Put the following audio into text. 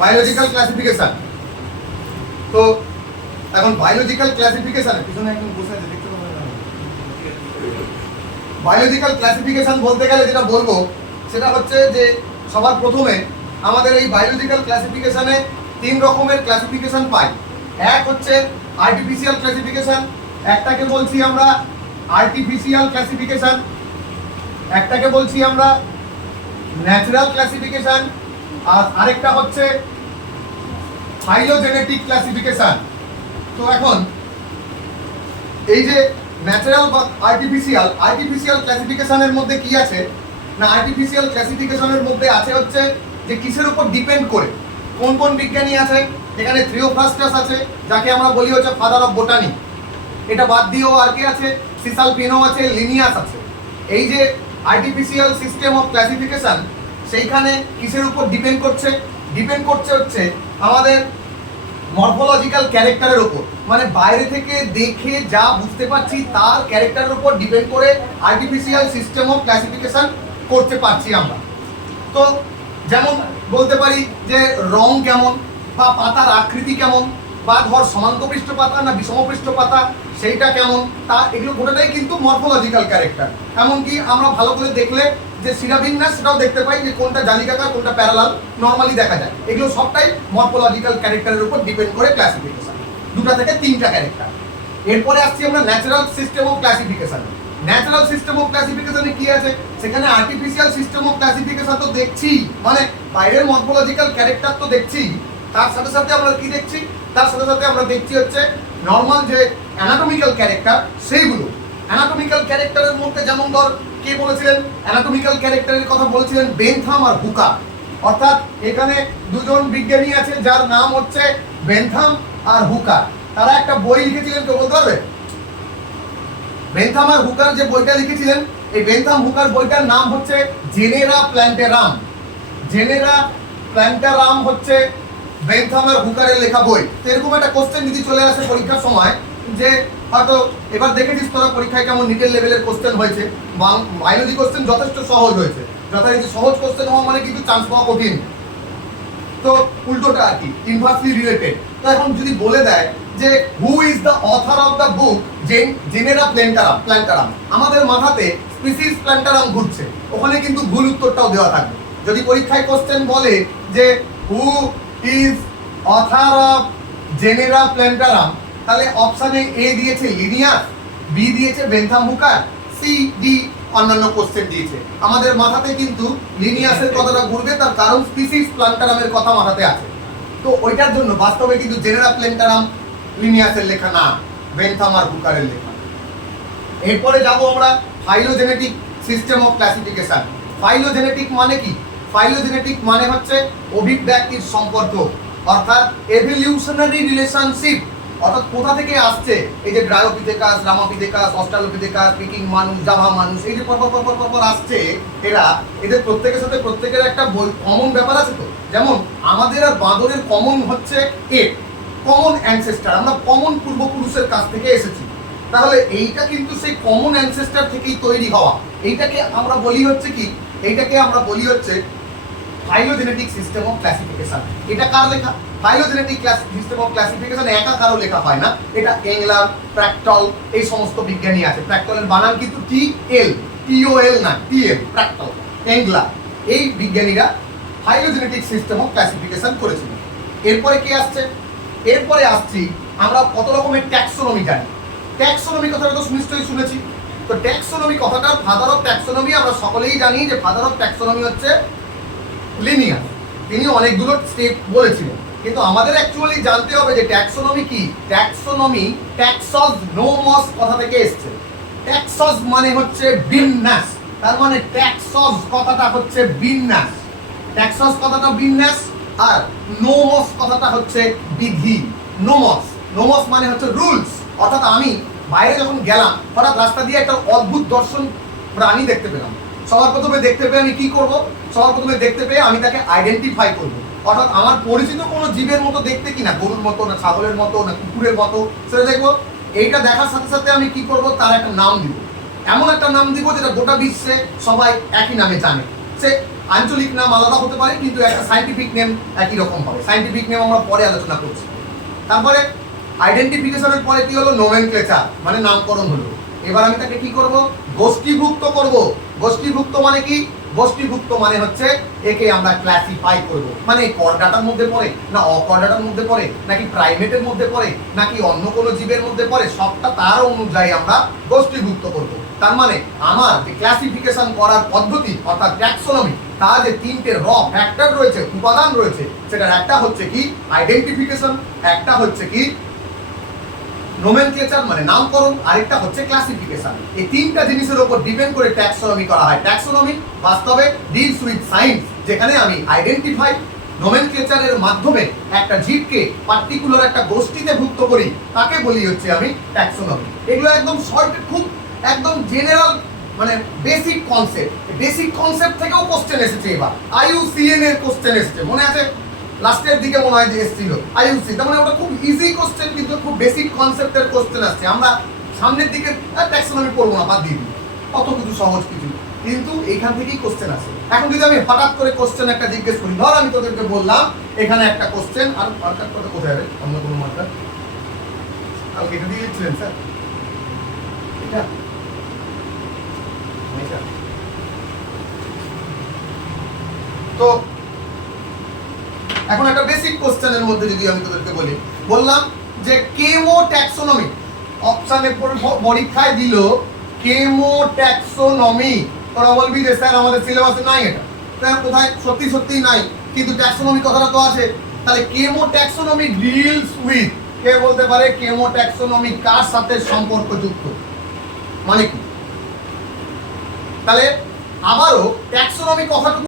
Biological classification. তো এখন biological classification পিছনে একদম বসে আছে, দেখতে পাবেন না। বায়োলজিক্যাল ক্লাসিফিকেশন বলতে গেলে যেটা বলবো সেটা হচ্ছে যে সবার প্রথমে আমাদের এই বায়োলজিক্যাল ক্লাসিফিকেশনে 3 রকমের ক্লাসিফিকেশন পাই। এক হচ্ছে আর্টিফিশিয়াল ক্লাসিফিকেশন, একটাকে বলছি আমরা আর্টিফিশিয়াল ক্লাসিফিকেশন, একটাকে বলছি আমরা ন্যাচারাল ক্লাসিফিকেশন, আর আরেকটা হচ্ছে ফাইলোজেনেটিক ক্লাসিফিকেশন। তো এখন এই যে ন্যাচারাল বা আর্টিফিশিয়াল ক্লাসিফিকেশনের মধ্যে কি আছে না, আর্টিফিশিয়াল ক্লাসিফিকেশনের মধ্যে আছে হচ্ছে যে কিসের উপর ডিপেন্ড করে কোন কোন বিজ্ঞানী আছে। এখানে থিওফ্রাস্টাস আছে, যাকে আমরা বলি হচ্ছে ফাদার অফ বোটানি। এটা বাদ দিয়েও আর কি আছে, সিসাল পিনো আছে, লিনিয়াস আছে। এই যে আর্টিফিশিয়াল সিস্টেম অফ ক্লাসিফিকেশন, সেইখানে কিসের উপর ডিপেন্ড করছে? ডিপেন্ড করছে হচ্ছে আমাদের মরফোলজিক্যাল ক্যারেক্টারের উপর, মানে বাইরে থেকে দেখে যা বুঝতে পারছি তার ক্যারেক্টারের উপর ডিপেন্ড করে আর্টিফিশিয়াল সিস্টেম অফ ক্লাসিফিকেশন করতে পারছি আমরা। তো যেমন বলতে পারি যে রং কেমন, বা পাতার আকৃতি কেমন, বা ধর সমান্তপৃষ্ঠ পাতা না বিষমপৃষ্ঠ পাতা সেইটা কেমন, তা এগুলো গোটাটাই কিন্তু মরফোলজিক্যাল ক্যারেক্টার। এমনকি আমরা ভালো করে দেখলে যে শিরাবিন্যাস সেটাও দেখতে পাই, যে কোনটা জালিকাকার কোনটা প্যারালাল নর্মালি দেখা যায়। এগুলো সবটাই মরফোলজিক্যাল ক্যারেক্টারের উপর ডিপেন্ড করে ক্লাসিফিকেশন, 2টা থেকে 3টা ক্যারেক্টার। এরপরে আসছি আমরা natural system of classification. Natural system of ক্লাসিফিকেশনে কি আছে? সেখানে আর্টিফিশিয়াল সিস্টেম অফ ক্লাসিফিকেশন তো দেখছি, মানে বাইরের মরফোলজিক্যাল ক্যারেক্টার তো দেখছি, তার সাথে সাথে আমরা কি দেখছি? তার সাথে সাথে আমরা দেখছি হচ্ছে নর্মাল যে অ্যানাটমিক্যাল ক্যারেক্টার সেইগুলো। অ্যানাটমিক্যাল ক্যারেক্টারের মধ্যে যেমন ধর কে বলেছিলেন অ্যানাটমিক্যাল ক্যারেক্টারের কথা বলেছিলেন? বেনথাম আর হুকার। অর্থাৎ এখানে দুজন বিজ্ঞানী আছে যার নাম হচ্ছে বেনথাম আর হুকার। তারা একটা বই লিখেছিলেন, কেউ বলতে পারবে? বেনথাম আর হুকার যে বইটা লিখেছিলেন, এই বেনথাম হুকার বইটার নাম হচ্ছে জেনেরা প্ল্যান্টেরাম। জেনেরা প্ল্যান্টেরাম হচ্ছে বেনথাম আর হুকারের লেখা বই। তো এরকম একটা কোশ্চেন যদি চলে আসে পরীক্ষার সময়, যে হয়তো এবার দেখেছিস তোরা পরীক্ষায় কেমন নিটের লেভেলের কোশ্চেন হয়েছে, বায়োলজি কোশ্চেন যথেষ্ট সহজ হয়েছে। যথারীতি সহজ কোশ্চেন হওয়া মানে কিন্তু চান্স পাওয়া কঠিন। তো উল্টোটা আর কি, ইনভার্সলি রিলেটেড। তো এখন যদি বলে দেয় যে who is the author of the book Genera Plantarum, আমাদের মাথাতে স্পিসিস প্ল্যান্টারাম ঘুরছে, ওখানে কিন্তু ভুল উত্তরটাও দেওয়া থাকবে। যদি পরীক্ষায় কোশ্চেন বলে যে who is author of genera প্ল্যান্টারাম, তাহলে অপশানে এ দিয়েছে লিনিয়াস, বি দিয়েছে বেনথাম হুকার, সি ডি অন্যান্য কোশ্চেন দিয়েছে। আমাদের মাথাতে কিন্তু লিনিয়াসের কথাটা ঘুরবে, তার কারণ স্পিসিস প্ল্যান্টারামের কথা মাথাতে আছে। তো ওইটার জন্য বাস্তবে কিন্তু জেনেরা প্ল্যান্টারাম লিনিয়াসের লেখা না, বেনথাম আর হুকারের লেখা। এরপরে যাব আমরা phylogenetic system of classification. Phylogenetic মানে কি? ফাইলোজেনেটিক মানে হচ্ছে অভিব্যক্তির সম্পর্ক, অর্থাৎ এভলিউশনারি রিলেশনশিপ। অর্থাৎ কোথা থেকে আসছে এই যে ড্রায়োপিথেকাস, রামাপিথেকাস, অস্ট্রালোপিথেকাস, পিকিং মানুষ, জাভা মানুষ, এই যে পরপর আসছে এরা, এদের প্রত্যেকের সাথে প্রত্যেকের একটা কমন ব্যাপার আছে। তো যেমন আমাদের আর বাঁদরের কমন হচ্ছে কমন অ্যানসেস্টার, আমরা কমন পূর্বপুরুষের কাছ থেকে এসেছি। তাহলে এইটা কিন্তু সেই কমন অ্যানসেস্টার থেকেই তৈরি হওয়া। এইটাকে আমরা বলি হচ্ছে কি? এইটাকে আমরা বলি হচ্ছে ফাইলোজেনেটিক সিস্টেম অফ ক্লাসিফিকেশন। এটা কার লেখা? ফাইলোজেনেটিক সিস্টেম অফ ক্লাসিফিকেশন একা কারো লেখা হয় না, এটা এংলার, প্র্যাক্টল, এই সমস্ত বিজ্ঞানী আছে। প্র্যাক্টলের বানান কিন্তু TOL না, TL, প্র্যাক্টল, এংলার, এই বিজ্ঞানীরা ফাইলোজেনেটিক সিস্টেম অফ ক্লাসিফিকেশন করেছিল। এরপরে কি আসছে? এরপরে আসছি আমরা কত রকমের ট্যাক্সোনমি জানি। ট্যাক্সোনমি কথাটা তো নিশ্চয়ই শুনেছি। তো ট্যাক্সোনমি কথাটা, ফাদার অফ ট্যাক্সোনমি আমরা সকলেই জানি যে ফাদার অফ ট্যাক্সোনমি হচ্ছে লিনিয়াস। তিনি অনেকগুলো স্টেপ বলেছিলেন, কিন্তু আমাদের অ্যাকচুয়ালি জানতে হবে যে ট্যাক্সোনমি কি। ট্যাক্সোনমি ট্যাক্সস নোমস কথা থেকে এসেছে। ট্যাক্সস মানে হচ্ছে বিন্যাস, তার মানে ট্যাক্সস কথাটা হচ্ছে বিন্যাস। ট্যাক্সস কথাটা বিন্যাস, আর নোমস কথাটা হচ্ছে বিধি। নোমস মানে হচ্ছে রুলস। অর্থাৎ আমি বাইরে যখন গেলাম, হঠাৎ রাস্তা দিয়ে একটা অদ্ভুত দর্শন প্রাণী দেখতে পেলাম, সবার প্রথমে দেখতে পেয়ে আমি কি করব? সবার প্রথমে দেখতে পেয়ে আমি তাকে আইডেন্টিফাই করব। অর্থাৎ আমার পরিচিত কোনো জীবের মতো দেখতে কিনা, গরুর মতো না ছাগলের মতো না কুকুরের মতো, সেটা দেখবো। এইটা দেখার সাথে সাথে আমি কি করব? তার একটা নাম দিব। এমন একটা নাম দিব যেটা গোটা বিশ্বে সবাই একই নামে জানে। সে আঞ্চলিক নাম আলাদা হতে পারে কিন্তু একটা সায়েন্টিফিক নেম একই রকম হবে। সায়েন্টিফিক নেম আমরা পরে আলোচনা করছি। তারপরে আইডেন্টিফিকেশনের পরে কি হলো, নোমেনক্লেচার মানে নামকরণ হলো। এবার আমি তাকে কি করব, গোষ্ঠীভুক্ত করব। গোষ্ঠীভুক্ত মানে কি, গোষ্ঠীভুক্ত মানে হচ্ছে একে আমরা ক্লাসিফাই করব, মানে করডাটার মধ্যে পড়ে না অকর্ডাটার মধ্যে পড়ে নাকি প্রাইমেটের মধ্যে পড়ে নাকি অন্য কোনো জীবের মধ্যে পড়ে, সবটা তার অনুযায়ী আমরা গোষ্ঠীভুক্ত করব। তার মানে আমার যে ক্লাসিফিকেশন করার পদ্ধতি অর্থাৎ ট্যাক্সোনমি, তার যে তিনটে র ফ্যাক্টর রয়েছে, উপাদান রয়েছে, সেটার একটা হচ্ছে কি আইডেন্টিফিকেশন, একটা হচ্ছে কি নোমেনক্লেচার মানে নামকরণ, আরেকটা হচ্ছে ক্লাসিফিকেশন। এই তিনটা জিনিসের উপর ডিপেন্ড করে ট্যাক্সোনমি করা হয়। ট্যাক্সোনমি বাস্তবে ডিলস উইথ সায়েন্স, যেখানে আমি আইডেন্টিফাই নোমেনক্লেচারের মাধ্যমে একটা জীবকে পার্টিকুলার একটা গোষ্ঠীতে ভুক্ত করি, তাকে বলি হচ্ছে আমি ট্যাক্সোনমি। এগুলো একদম শর্ট, খুব একদম জেনারেল মানে বেসিক কনসেপ্ট। বেসিক কনসেপ্ট থেকেও কোশ্চেন এসেছে। এবার IUCN এর কোশ্চেন এসেছে, মনে আছে লাস্টের দিকে মনে হয় যে এসেছিল IUC, তার মানে ওটা খুব ইজি কোশ্চেন কিন্তু খুব বেসিক কনসেপ্টের কোশ্চেন আসছে। আমরা সামনের দিকে ট্যাক্সোনমি পড়বো না, বাদ দিয়ে দিই, কত কিছু সহজ কিছু, কিন্তু এখান থেকেই কোশ্চেন আসে। এখন যদি আমি হঠাৎ করে কোশ্চেন একটা জিজ্ঞেস করি, ধর আমি তোদেরকে বললাম এখানে একটা কোশ্চেন, আর মার্কার করতে কোথায় হবে, অন্য কোনো মার্কার কালকে এটা দিয়ে দিচ্ছিলেন স্যার, এটা তো এখন একটা বেসিক কোশ্চেনের মধ্যে যদি আমি তোদেরকে বলি, বললাম যে কেমোট্যাক্সোনমি, অপশনে পরীক্ষায় দিল কেমোট্যাক্সোনমি, তোরা বলবি যে স্যার আমাদের সিলেবাসে নাই এটা, স্যার কোথায়, সত্যি সত্যি নাই, কিন্তু ট্যাক্সোনমি কথাটা তো আছে। তাহলে কেমোট্যাক্সোনমি ডিলস উইথ, কে বলতে পারে কেমোট্যাক্সোনমি কার সাথে সম্পর্কযুক্ত, মানে কি? তাহলে আবারও ট্যাক্সোনমি কথাটা